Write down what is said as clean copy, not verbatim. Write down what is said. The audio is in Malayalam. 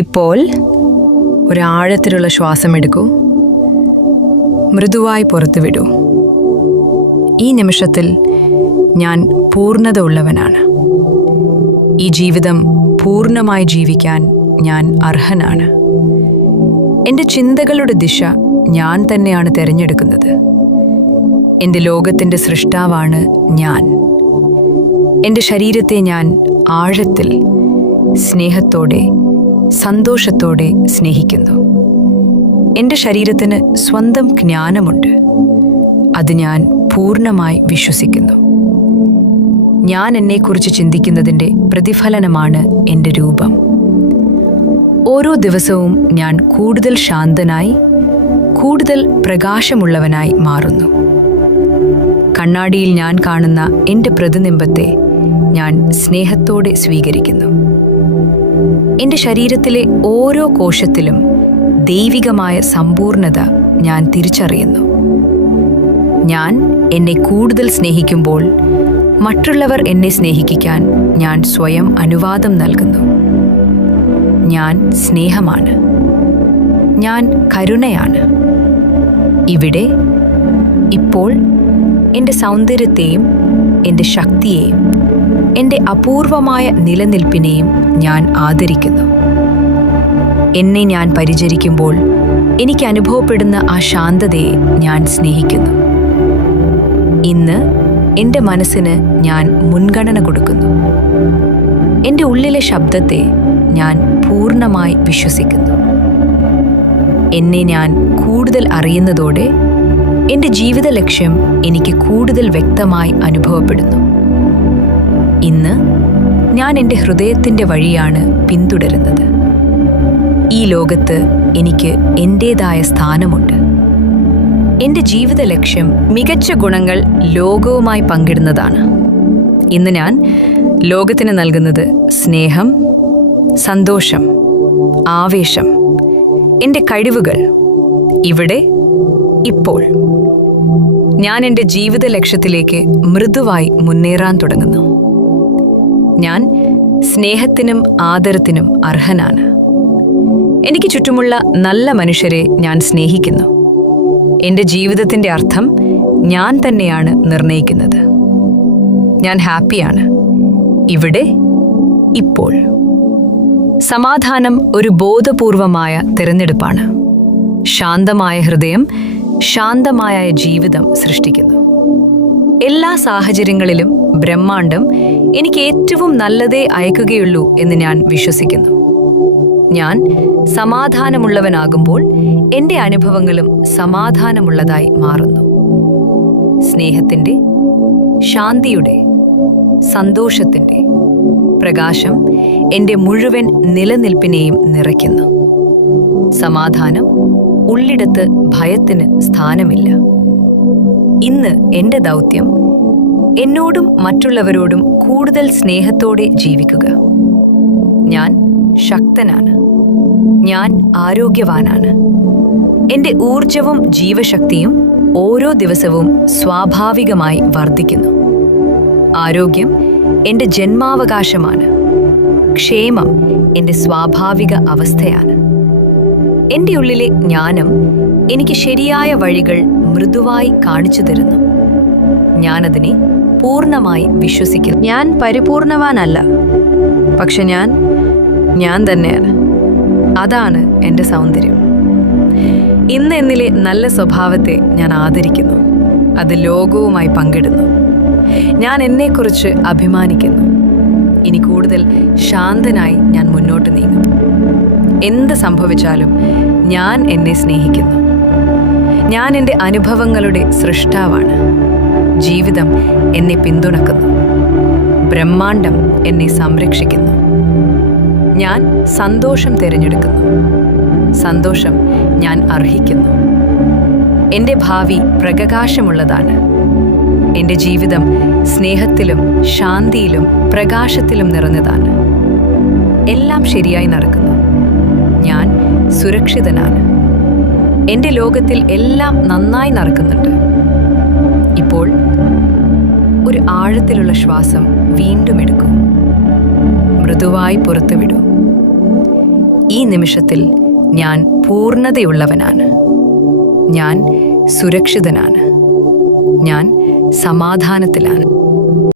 ഇപ്പോൾ ഒരാഴത്തിലുള്ള ശ്വാസം എടുക്കൂ. മൃദുവായി പുറത്തു വിടൂ. ഈ നിമിഷത്തിൽ ഞാൻ പൂർണ്ണത ഉള്ളവനാണ്. ഈ ജീവിതം പൂർണ്ണമായി ജീവിക്കാൻ ഞാൻ അർഹനാണ്. എൻ്റെ ചിന്തകളുടെ ദിശ ഞാൻ തന്നെയാണ് തിരഞ്ഞെടുക്കുന്നത്. എൻ്റെ ലോകത്തിൻ്റെ സൃഷ്ടാവാണ് ഞാൻ. എൻ്റെ ശരീരത്തെ ഞാൻ ആഴത്തിൽ, സ്നേഹത്തോടെ, സന്തോഷത്തോടെ സ്നേഹിക്കുന്നു. എൻ്റെ ശരീരത്തിന് സ്വന്തം ജ്ഞാനമുണ്ട്. അത് ഞാൻ പൂർണ്ണമായി വിശ്വസിക്കുന്നു. ഞാൻ എന്നെക്കുറിച്ച് ചിന്തിക്കുന്നതിൻ്റെ പ്രതിഫലനമാണ് എൻ്റെ രൂപം. ഓരോ ദിവസവും ഞാൻ കൂടുതൽ ശാന്തനായി, കൂടുതൽ പ്രകാശമുള്ളവനായി മാറുന്നു. കണ്ണാടിയിൽ ഞാൻ കാണുന്ന എൻ്റെ പ്രതിബിംബത്തെ ഞാൻ സ്നേഹത്തോടെ സ്വീകരിക്കുന്നു. എൻ്റെ ശരീരത്തിലെ ഓരോ കോശത്തിലും ദൈവികമായ സമ്പൂർണത ഞാൻ തിരിച്ചറിയുന്നു. ഞാൻ എന്നെ കൂടുതൽ സ്നേഹിക്കുമ്പോൾ മറ്റുള്ളവർ എന്നെ സ്നേഹിക്കാൻ ഞാൻ സ്വയം അനുവാദം നൽകുന്നു. ഞാൻ സ്നേഹമാണ്. ഞാൻ കരുണയാണ്. ഇവിടെ, ഇപ്പോൾ എൻ്റെ സൗന്ദര്യത്തെയും എൻ്റെ ശക്തിയെയും എൻ്റെ അപൂർവമായ നിലനിൽപ്പിനെയും ഞാൻ ആദരിക്കുന്നു. എന്നെ ഞാൻ പരിചരിക്കുമ്പോൾ എനിക്ക് അനുഭവപ്പെടുന്ന ആ ശാന്തതയെ ഞാൻ സ്നേഹിക്കുന്നു. ഇന്ന് എൻ്റെ മനസ്സിന് ഞാൻ മുൻഗണന കൊടുക്കുന്നു. എൻ്റെ ഉള്ളിലെ ശബ്ദത്തെ ഞാൻ പൂർണ്ണമായി വിശ്വസിക്കുന്നു. എന്നെ ഞാൻ കൂടുതൽ അറിയുന്നതോടെ എൻ്റെ ജീവിത ലക്ഷ്യം എനിക്ക് കൂടുതൽ വ്യക്തമായി അനുഭവപ്പെടുന്നു. ഇന്ന് ഞാൻ എൻ്റെ ഹൃദയത്തിൻ്റെ വഴിയാണ് പിന്തുടരുന്നത്. ഈ ലോകത്ത് എനിക്ക് എൻ്റേതായ സ്ഥാനമുണ്ട്. എൻ്റെ ജീവിത ലക്ഷ്യം മികച്ച ഗുണങ്ങൾ ലോകവുമായി പങ്കിടുന്നതാണ്. ഇന്ന് ഞാൻ ലോകത്തിന് നൽകുന്നത് സ്നേഹം, സന്തോഷം, ആവേശം, എൻ്റെ കഴിവുകൾ. ഇവിടെ, ഇപ്പോൾ ഞാൻ എൻ്റെ ജീവിത ലക്ഷ്യത്തിലേക്ക് മൃദുവായി മുന്നേറാൻ തുടങ്ങുന്നു. ഞാൻ സ്നേഹത്തിനും ആദരത്തിനും അർഹനാണ്. എനിക്ക് ചുറ്റുമുള്ള നല്ല മനുഷ്യരെ ഞാൻ സ്നേഹിക്കുന്നു. എൻ്റെ ജീവിതത്തിൻ്റെ അർത്ഥം ഞാൻ തന്നെയാണ് നിർണയിക്കുന്നത്. ഞാൻ ഹാപ്പിയാണ്. ഇവിടെ, ഇപ്പോൾ. സമാധാനം ഒരു ബോധപൂർവമായ തിരഞ്ഞെടുപ്പാണ്. ശാന്തമായ ഹൃദയം ശാന്തമായ ജീവിതം സൃഷ്ടിക്കുന്നു. എല്ലാ സാഹചര്യങ്ങളിലും ബ്രഹ്മാണ്ഡം എനിക്ക് ഏറ്റവും നല്ലതേ അയക്കുകയുള്ളൂ എന്ന് ഞാൻ വിശ്വസിക്കുന്നു. ഞാൻ സമാധാനമുള്ളവനാകുമ്പോൾ എൻ്റെ അനുഭവങ്ങളും സമാധാനമുള്ളതായി മാറുന്നു. സ്നേഹത്തിൻ്റെ, ശാന്തിയുടെ, സന്തോഷത്തിൻ്റെ പ്രകാശം എൻ്റെ മുഴുവൻ നിലനിൽപ്പിനെയും നിറയ്ക്കുന്നു. സമാധാനം ഉള്ളിടത്ത് ഭയത്തിന് സ്ഥാനമില്ല. ഇന്ന് എൻ്റെ ദൗത്യം എന്നോടും മറ്റുള്ളവരോടും കൂടുതൽ സ്നേഹത്തോടെ ജീവിക്കുക. ഞാൻ ശക്തനാണ്. ഞാൻ ആരോഗ്യവാനാണ്. എൻ്റെ ഊർജവും ജീവശക്തിയും ഓരോ ദിവസവും സ്വാഭാവികമായി വർദ്ധിക്കുന്നു. ആരോഗ്യം എൻ്റെ ജന്മാവകാശമാണ്. ക്ഷേമം എൻ്റെ സ്വാഭാവിക അവസ്ഥയാണ്. എൻ്റെ ഉള്ളിലെ ജ്ഞാനം എനിക്ക് ശരിയായ വഴികൾ മൃദുവായി കാണിച്ചു തരുന്നു. ഞാനതിനെ പൂർണ്ണമായി വിശ്വസിക്കുന്നു. ഞാൻ പരിപൂർണവാനല്ല, പക്ഷെ ഞാൻ തന്നെയാണ്. അതാണ് എൻ്റെ സൗന്ദര്യം. ഇന്ന് എന്നിലെ നല്ല സ്വഭാവത്തെ ഞാൻ ആദരിക്കുന്നു. അത് ലോകവുമായി പങ്കിടുന്നു. ഞാൻ എന്നെക്കുറിച്ച് അഭിമാനിക്കുന്നു. ഇനി കൂടുതൽ ശാന്തനായി ഞാൻ മുന്നോട്ട് നീങ്ങും. എന്ത് സംഭവിച്ചാലും ഞാൻ എന്നെ സ്നേഹിക്കുന്നു. ഞാൻ എൻ്റെ അനുഭവങ്ങളുടെ സൃഷ്ടാവാണ്. ജീവിതം എന്നെ പിന്തുണക്കുന്നു. ബ്രഹ്മാണ്ഡം എന്നെ സംരക്ഷിക്കുന്നു. ഞാൻ സന്തോഷം തിരഞ്ഞെടുക്കുന്നു. സന്തോഷം ഞാൻ അർഹിക്കുന്നു. എൻ്റെ ഭാവി പ്രകാശമുള്ളതാണ്. എൻ്റെ ജീവിതം സ്നേഹത്തിലും ശാന്തിയിലും പ്രകാശത്തിലും നിറഞ്ഞതാണ്. എല്ലാം ശരിയായി നടക്കുന്നു. ഞാൻ സുരക്ഷിതനാണ്. എൻ്റെ ലോകത്തിൽ എല്ലാം നന്നായി നടക്കുന്നുണ്ട്. ഇപ്പോൾ ഒരു ആഴത്തിലുള്ള ശ്വാസം വീണ്ടും എടുക്കൂ. മൃദുവായി പുറത്തുവിടൂ. ഈ നിമിഷത്തിൽ ഞാൻ പൂർണ്ണതയുള്ളവനാണ്. ഞാൻ സുരക്ഷിതനാണ്. ഞാൻ സമാധാനത്തിലാണ്.